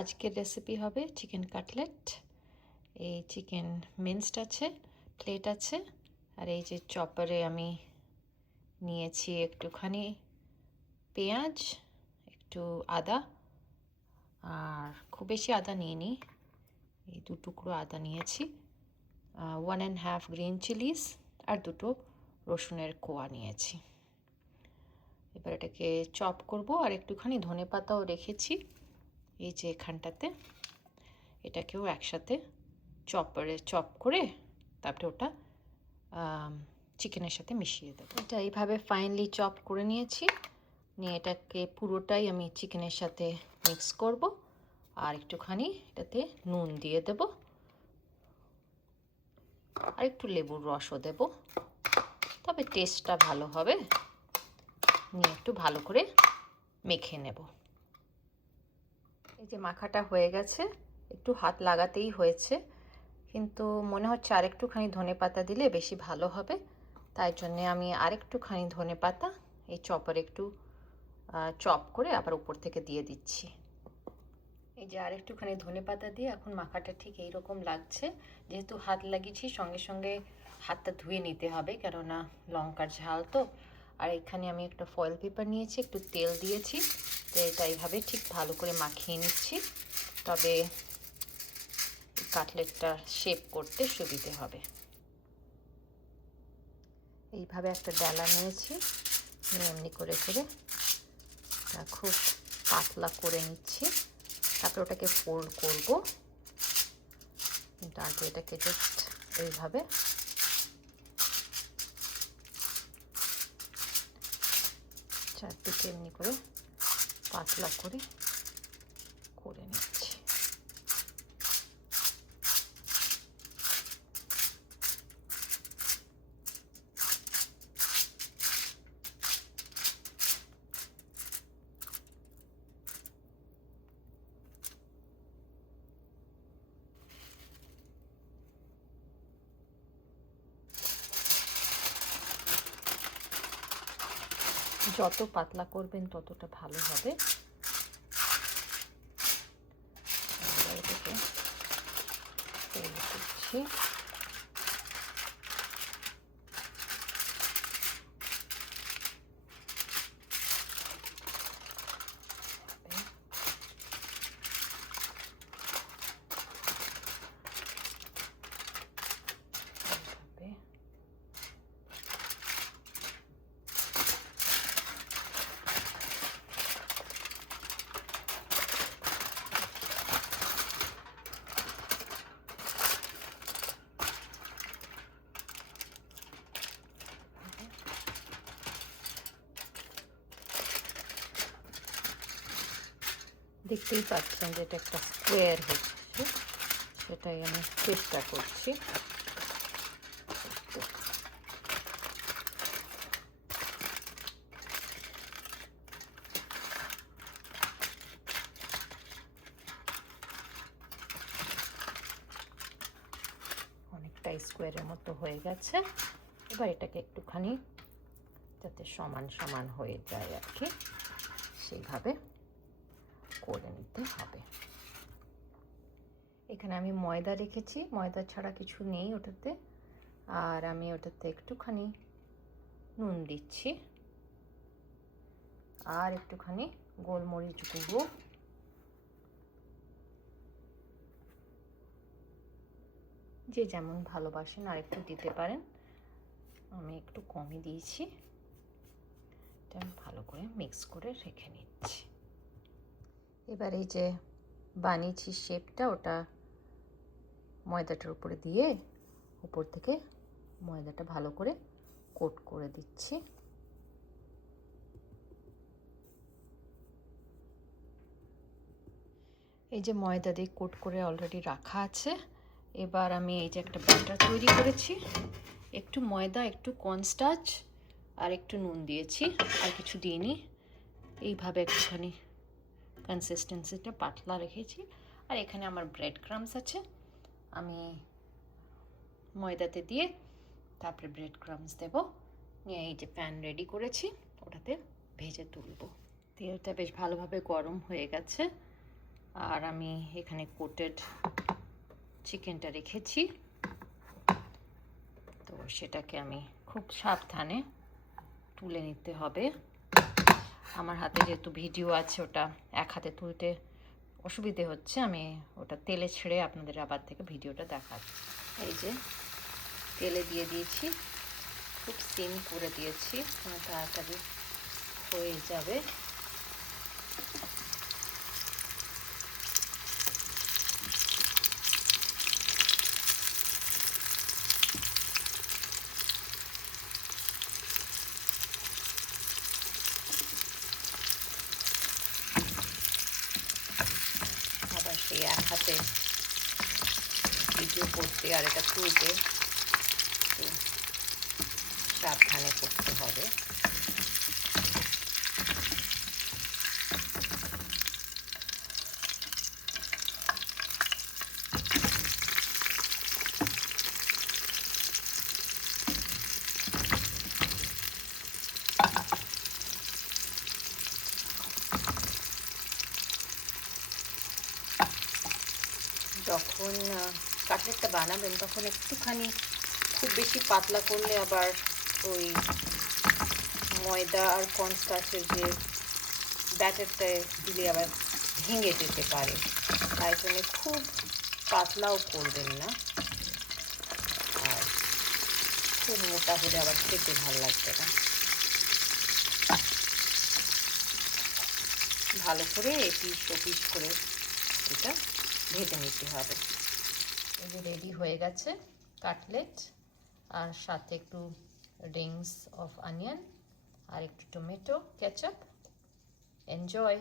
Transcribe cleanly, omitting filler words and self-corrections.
আজকের রেসিপি হবে chicken cutlet. এই চিকেন মিন্সড আছে, প্লেট আছে, আর এই যে চপারে আমি নিয়েছি একটুখানি পেঁয়াজ, একটু আদা, আর খুব বেশি আদা নিইনি, এই 2 টুকরো আদা নিয়েছি, 1.5 গ্রিন চিলিস আর 2টো রসুনের কোয়া নিয়েছি। এবার এটাকে চপ করব, আর একটুখানি ধনেপাতাও রেখেছি এই যে এখানটাতে। এটাকেও একসাথে চপ করে তারপরে ওটা চিকেনের সাথে মিশিয়ে দেবো। এটা এইভাবে ফাইনলি চপ করে নিয়েছি, নিয়ে এটাকে পুরোটাই আমি চিকেনের সাথে মিক্স করব, আর একটুখানি এটাতে নুন দিয়ে দেব, আর একটু লেবুর রসও দেব, তবে টেস্টটা ভালো হবে। নিয়ে একটু ভালো করে মেখে নেব। এই যে মাখাটা হয়ে গেছে, একটু হাত লাগাতেই হয়েছে, কিন্তু মনে হচ্ছে আরেকটুখানি ধনেপাতা দিলে বেশি ভালো হবে, তাই জন্যে আমি আরেকটুখানি ধনেপাতা এই চপারে একটু চপ করে আবার উপর থেকে দিয়ে দিচ্ছি। এই যে আরেকটুখানি ধনেপাতা দিয়ে এখন মাখাটা ঠিক এই রকম লাগছে। যেহেতু হাত লাগিয়েছি, সঙ্গে সঙ্গে হাতটা ধুয়ে নিতে হবে, কেননা লঙ্কার ঝাল তো। আর এখানে আমি একটা ফয়েল পেপার নিয়েছি, একটু তেল দিয়েছি, তো এটা এইভাবে ঠিক ভালো করে মাখিয়ে নিচ্ছি, তবে কাটলেটটা শেপ করতে সুবিধে হবে। এইভাবে একটা ডালা নিয়েছি, এমনি করে করে খুব পাতলা করে নিচ্ছি, তারপর ওটাকে ফোল্ড করব। কিন্তু আগে এটাকে জাস্ট এইভাবে চারদিকে এমনি করে পাতলা করে করে নিচ্ছি। যত পাতলা করবেন ততটা ভালো হবে। এটাকে তৈরি করছি। দেখতেই পাচ্ছেন যে এটা একটা স্কোয়ার হচ্ছে, সেটাই আমি চেষ্টা করছি। অনেকটা স্কোয়ারের মতো হয়ে গেছে। এবার এটাকে একটুখানি যাতে সমান সমান হয়ে যায় আর কি, সেইভাবে করে নিতে হবে। এখানে আমি ময়দা রেখেছি, ময়দা ছাড়া কিছু নেই ওটাতে, আর আমি ওটাতে একটুখানি নুন দিচ্ছি, আর একটুখানি গোলমরিচ গুঁড়ো, যে যেমন ভালোবাসেন আর একটু দিতে পারেন, আমি একটু কমই দিয়েছি। এটা আমি ভালো করে মিক্স করে রেখে নিচ্ছি। এবার এই যে বানিয়েছি শেপটা, ওটা ময়দাটার উপরে দিয়ে উপর থেকে ময়দাটা ভালো করে কোট করে দিচ্ছি। এই যে ময়দা দিয়ে কোট করে অলরেডি রাখা আছে। এবার আমি এই যে একটা ব্যাটার তৈরি করেছি, একটু ময়দা, একটু কর্নস্টার্চ আর একটু নুন দিয়েছি, আর কিছু দিইনি। এইভাবে একটুখানি কনসিস্টেন্সিটা পাতলা রেখেছি। আর এখানে আমার ব্রেড ক্রাম্বস আছে, আমি ময়দাতে দিয়ে তারপরে ব্রেড ক্রাম্বস দেবো। নিয়ে এই যে প্যান রেডি করেছি, ওটাতে ভেজে তুলব। তেলটা বেশ ভালোভাবে গরম হয়ে গেছে, আর আমি এখানে কোটেড চিকেনটা রেখেছি, তো সেটাকে আমি খুব সাবধানে তুলে নিতে হবে। আমার হাতে যেহেতু ভিডিও আছে, ওটা এক হাতে তুলতে অসুবিধে হচ্ছে, আমি ওটা তেলে ছেড়ে আপনাদের আবার থেকে ভিডিওটা দেখাচ্ছি। এই যে তেলে দিয়ে দিয়েছি, খুব সিম করে দিয়েছি, তাড়াতাড়ি হয়ে যাবে। আবার সেই এক হাতে ভিডিও করতে আর এটা তুলতে সাবধানে করতে হবে। যখন কাটলেটটা বানাবেন তখন একটুখানি, খুব বেশি পাতলা করলে আবার ওই ময়দা আর কর্নস্টার্চের যে ব্যাটারটা দিলে আবার ভেঙে যেতে পারে, তাই জন্য খুব পাতলাও করবেন না, আর খুব মোটা হলে আবার খেতে ভালো লাগবে না। ভালো করে এপিস ওপিস করে এটা ভেজে নিতে হবে। এই যে রেডি হয়ে গেছে কাটলেট, আর সাথে একটু রিংস অফ অনিয়ন আর একটু টমেটো কেচাপ। এনজয়।